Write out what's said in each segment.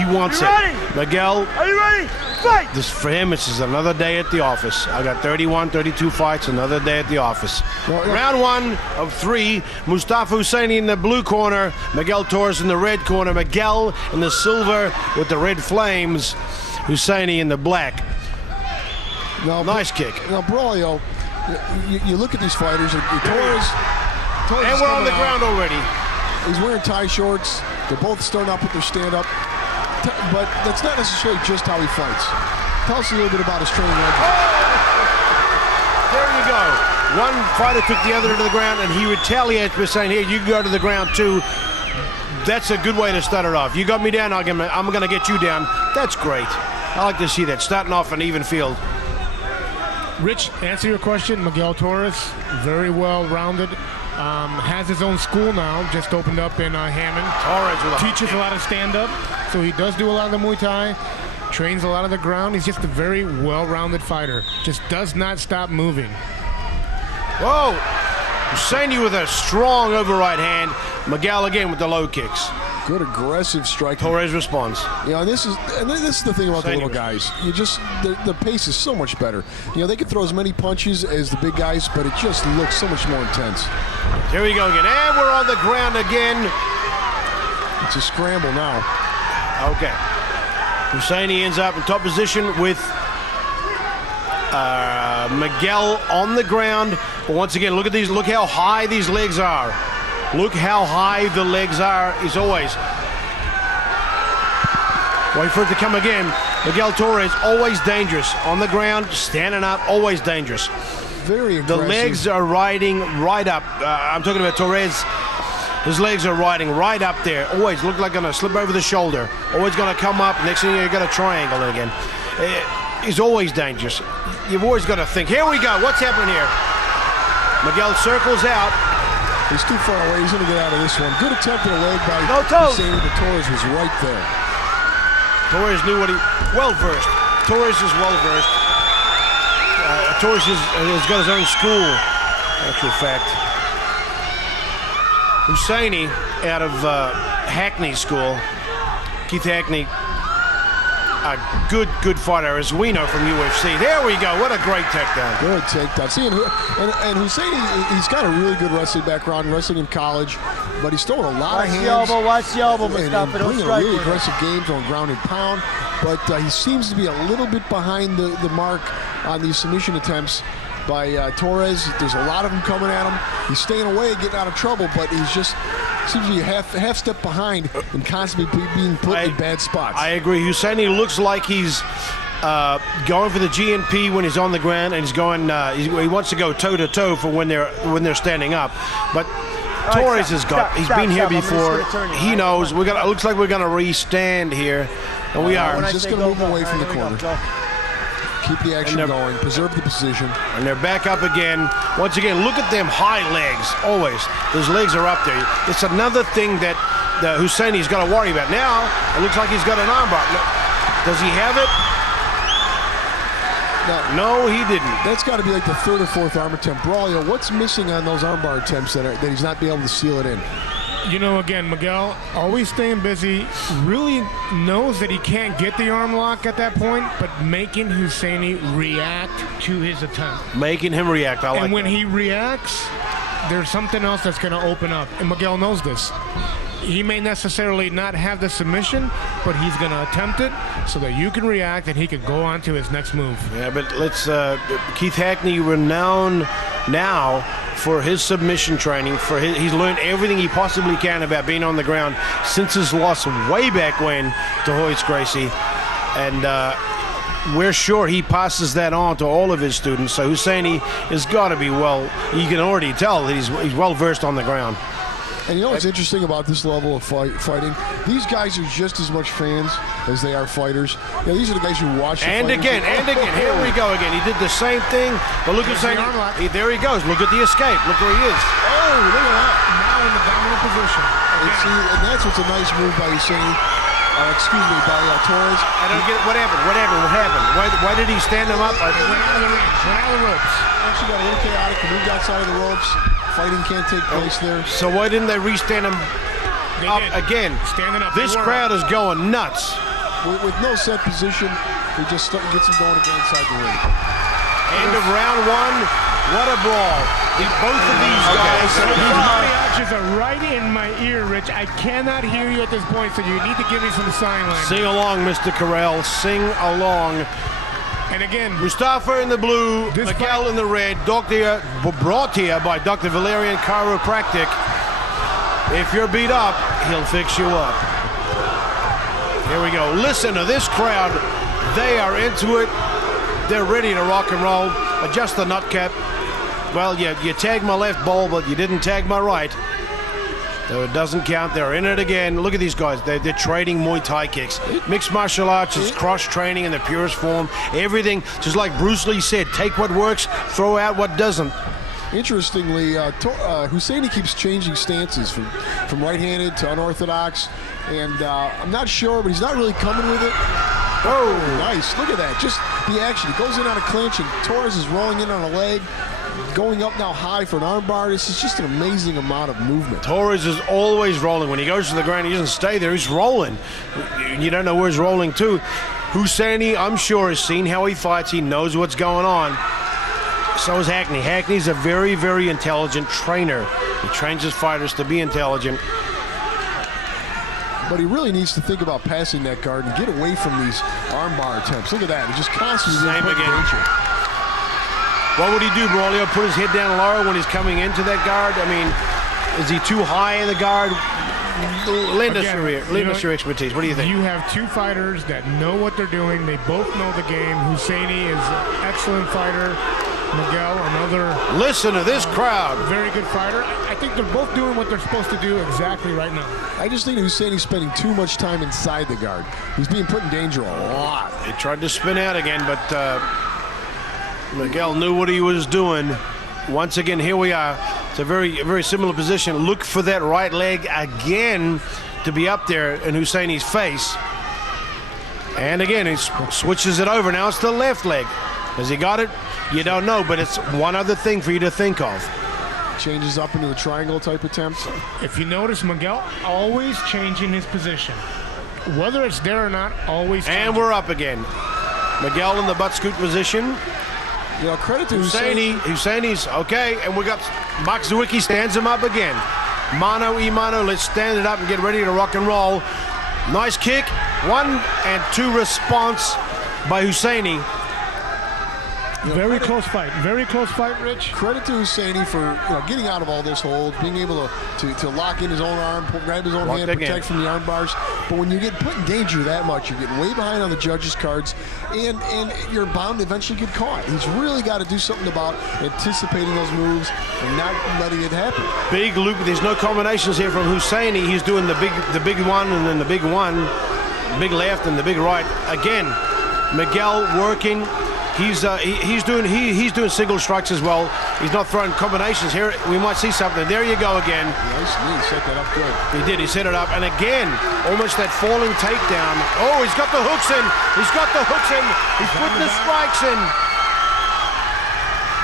He wants it. Miguel. Are you ready? Fight! This for him, it's just another day at the office. I got 31, 32 fights, another day at the office. Round 1 of 3. Mustafa Husseini in the blue corner, Miguel Torres in the red corner, Miguel in the silver with the red flames, Husseini in the black. Now, nice kick. Now, Braulio, you look at these fighters, Torres and we're on the ground already. He's wearing tie shorts. They're both starting up with their stand-up. But that's not necessarily just how he fights. Tell us a little bit about his training regimen. There you go. One fighter took the other to the ground, and he retaliates by saying, here, you can go to the ground too. That's a good way to start it off. You got me down, I'm going to get you down. That's great. I like to see that, starting off an even field. Rich, answer your question. Miguel Torres, very well-rounded. Has his own school now, just opened up in Hammond. Torres teaches a lot of stand-up, so he does do a lot of the Muay Thai, trains a lot of the ground. He's just a very well-rounded fighter. Just does not stop moving. Whoa! Husseini with a strong over right hand. Miguel again with the low kicks. Good aggressive striking. Torres responds. You know, and this is the thing about the little guys. You just the pace is so much better. You know, they can throw as many punches as the big guys, but it just looks so much more intense. Here we go again, and we're on the ground again. It's a scramble now. Okay. Husseini ends up in top position with Miguel on the ground. But once again, look at these. Look how high these legs are. Look how high the legs are. Is always. Wait for it to come again. Miguel Torres, always dangerous. On the ground, standing up, always dangerous. Very aggressive. The legs are riding right up. I'm talking about Torres. His legs are riding right up there. Always look like going to slip over the shoulder. Always going to come up. Next thing you got a triangle again. He's always dangerous. You've always got to think, here we go. What's happening here? Miguel circles out. He's too far away. He's going to get out of this one. Good attempt at a leg by Husseini, but Torres was right there. Torres knew what he... Well-versed. Torres is well-versed. Torres has got his own school, actual fact. Husseini out of Hackney School. Keith Hackney, a good fighter, as we know from UFC. There we go. What a great takedown. Good takedown. See, and Husseini, he's got a really good wrestling background, wrestling in college, but he's throwing a lot of hands. Watch the elbow, Mustafa. Don't bringing strike really with aggressive games on ground and pound, but he seems to be a little bit behind the mark on these submission attempts by Torres. There's a lot of them coming at him. He's staying away, getting out of trouble, but he's just seems to be a half step behind and constantly being put in bad spots. I agree. Husseini looks like he's going for the GNP when he's on the ground, and he's going. He wants to go toe to toe for when they're standing up, but. Torres has got. He's been here before. He knows. We're gonna. It looks like we're gonna re-stand here, and we are. He's just gonna move away from the corner. Keep the action going. Preserve the position. And they're back up again. Once again, look at them high legs. Always, those legs are up there. It's another thing that Husseini's got to worry about. Now it looks like he's got an armbar. Does he have it? No, he didn't. That's got to be like the third or fourth arm attempt. Braulio, what's missing on those armbar attempts that he's not being able to seal it in? You know, again, Miguel, always staying busy, really knows that he can't get the arm lock at that point, but making Husseini react to his attempt. Making him react, I like that. And when he reacts, there's something else that's going to open up, and Miguel knows this. He may necessarily not have the submission, but he's going to attempt it so that you can react and he can go on to his next move. Yeah, but let's Keith Hackney, renowned now for his submission training. He's learned everything he possibly can about being on the ground since his loss way back when to Royce Gracie, and we're sure he passes that on to all of his students. So Husseini has got to be you can already tell that he's well versed on the ground. And you know what's interesting about this level of fighting? These guys are just as much fans as they are fighters. You know, these are the guys who watch the and again, here we go again. He did the same thing, but look at there he goes. Look at the escape. Look where he is. Oh, look at that. Now in the dominant position. And that's what's a nice move by Husseini. By Torres. I don't get it. What happened? Why did he stand him up? Went out of the ring. Went out of the ropes. Actually got a little chaotic. He moved outside of the ropes. Fighting can't take place there. So why didn't they re-stand him up again? Standing up. This crowd is going nuts. with no set position, he just gets him going again inside the ring. End of round one. What a brawl. Both of these guys. These mariachis are right in my ear, Rich. I cannot hear you at this point, so you need to give me some sign language. Sing along, Mr. Carell. Sing along. And again, Mustafa in the blue, Miguel in the red. Doctor brought here by Dr. Valerian Chiropractic. If you're beat up, he'll fix you up. Here we go. Listen to this crowd. They are into it. They're ready to rock and roll. Adjust the nut cap. Well, you tagged my left ball, but you didn't tag my right. So it doesn't count. They're in it again. Look at these guys. They're trading Muay Thai kicks. Mixed martial arts is cross-training in the purest form. Everything, just like Bruce Lee said, take what works, throw out what doesn't. Interestingly, Husseini keeps changing stances from right-handed to unorthodox, and I'm not sure, but he's not really coming with it. Oh, nice. Look at that. Just the action. He goes in on a clinch, and Torres is rolling in on a leg, going up now high for an armbar. This is just an amazing amount of movement. Torres is always rolling. When he goes to the ground, he doesn't stay there. He's rolling. You don't know where he's rolling to. Husseini, I'm sure, has seen how he fights. He knows what's going on. So is Hackney. Hackney's a very, very intelligent trainer. He trains his fighters to be intelligent. But he really needs to think about passing that guard and get away from these armbar attempts. Look at that. He just constantly Same put again. danger. What would he do, Braulio? Put his head down lower when he's coming into that guard? I mean, is he too high in the guard? Lend us your expertise. What do you think? You have two fighters that know what they're doing. They both know the game. Husseini is an excellent fighter. Miguel, another... Listen to this crowd. Very good fighter. I think they're both doing what they're supposed to do exactly right now. I just think Husseini's spending too much time inside the guard. He's being put in danger a lot. He tried to spin out again, but Miguel knew what he was doing. Once again, here we are. It's a very, very similar position. Look for that right leg again to be up there in Husseini's face. And again, he switches it over. Now it's the left leg. Has he got it? You don't know, but it's one other thing for you to think of. Changes up into a triangle type attempt. If you notice, Miguel always changing his position. Whether it's there or not, always changing. And we're up again. Miguel in the butt scoot position. You know, credit to Husseini. Husseini's okay, and we got Mark Zawicki stands him up again. Mano y mano, let's stand it up and get ready to rock and roll. Nice kick, 1 and 2 response by Husseini. Very close fight, Rich. Credit to Husseini for getting out of all those holds, being able to lock in his own arm, grab his own hand, protect from the arm bars. But when you get put in danger that much, you're getting way behind on the judges' cards, and you're bound to eventually get caught. He's really got to do something about anticipating those moves and not letting it happen. Big loop. There's no combinations here from Husseini. He's doing the big one and then the big one, big left and the big right. Again, Miguel working. He's doing single strikes as well. He's not throwing combinations here. We might see something. There you go again. Nice knee, set that up good. He did. He set it up, and again, almost that falling takedown. Oh, he's got the hooks in. He's putting the strikes in.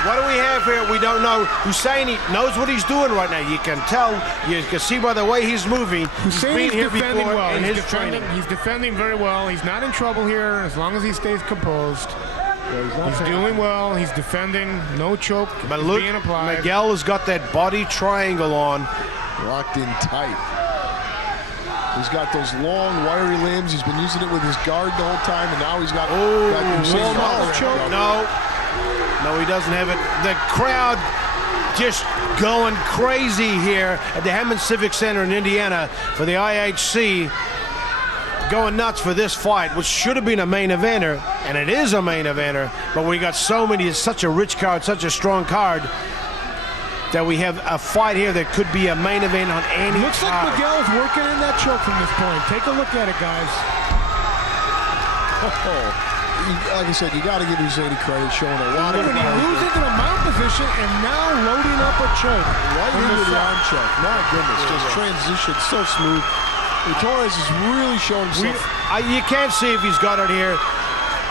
What do we have here? We don't know. Husseini knows what he's doing right now. You can tell. You can see by the way he's moving. He's been here before well. in his training. He's defending very well. He's not in trouble here as long as he stays composed. He's doing well. He's defending. No choke. But look, being applied. Miguel has got that body triangle on. Locked in tight. He's got those long, wiry limbs. He's been using it with his guard the whole time, and now he's got... choke. No, he doesn't have it. The crowd just going crazy here at the Hammond Civic Center in Indiana for the IHC. Going nuts for this fight, which should have been a main eventer, and it is a main eventer, but we got so many, it's such a rich card, such a strong card, that we have a fight here that could be a main event on any Looks card. like Miguel is working in that choke from this point. Take a look at it, guys. Like I said, you got to give Husseini credit, showing a lot of... When he moves into the mount position and now loading up a choke. Right into the arm choke. My goodness, just transitioned so smooth. Torres is really showing himself. You can't see if he's got it here.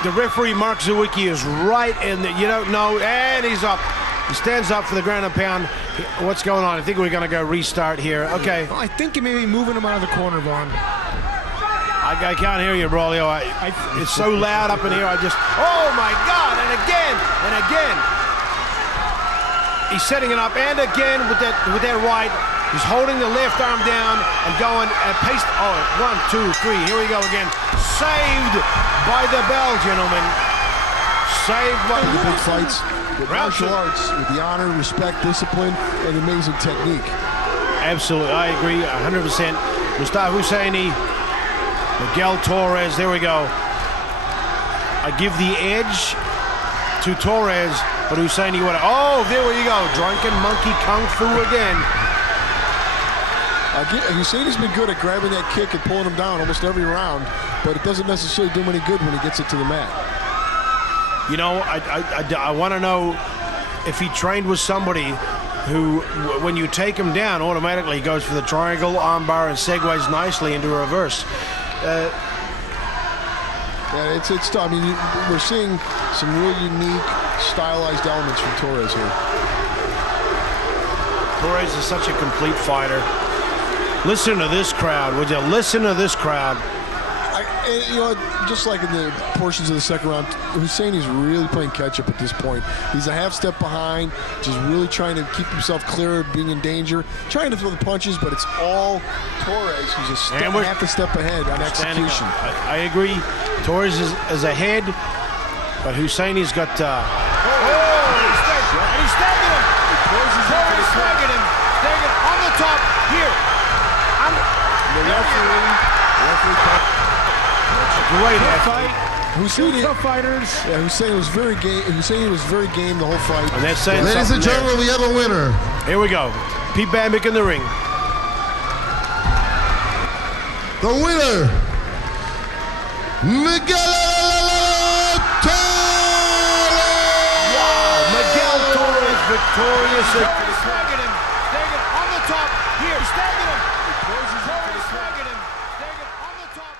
The referee, Mark Zawicki, is right in the... You don't know. And he's up. He stands up for the ground and pound. What's going on? I think we're going to go restart here. Okay. I think he may be moving him out of the corner, Vaughn. I can't hear you, Braulio. It's so loud up in here. Oh my God! And again. He's setting it up, and again with that right. He's holding the left arm down and going at pace. Oh, 1, 2, 3. Here we go again. Saved by the bell, gentlemen. Saved by the big fights with martial arts, with the honor, respect, discipline, and amazing technique. Absolutely, I agree 100%. Mustafa Husseini, Miguel Torres. There we go. I give the edge to Torres, but Husseini went. Oh, there we go. Drunken monkey kung fu again. Husseini's been good at grabbing that kick and pulling him down almost every round, but it doesn't necessarily do him any good when he gets it to the mat. You know, I want to know if he trained with somebody who, when you take him down, automatically goes for the triangle armbar and segues nicely into a reverse. Yeah, it's tough. I mean, we're seeing some really unique, stylized elements from Torres here. Torres is such a complete fighter. Listen to this crowd, would you? Listen to this crowd. You know, just like in the portions of the second round, Husseini's really playing catch-up at this point. He's a half step behind, just really trying to keep himself clear of being in danger, trying to throw the punches, but it's all Torres who's half a step ahead on execution. I agree. Torres is ahead, but Husseini's got... and he's tagging him. Torres tagging him. Tagging on the top here. The referee great fight. Husseini, tough fighters. Yeah, Husseini was very game. Husseini was very game the whole fight. And that's saying ladies and gentlemen, we have a winner. Here we go. Pete Bambick in the ring. The winner, Miguel Torres. Wow, Miguel Torres victorious.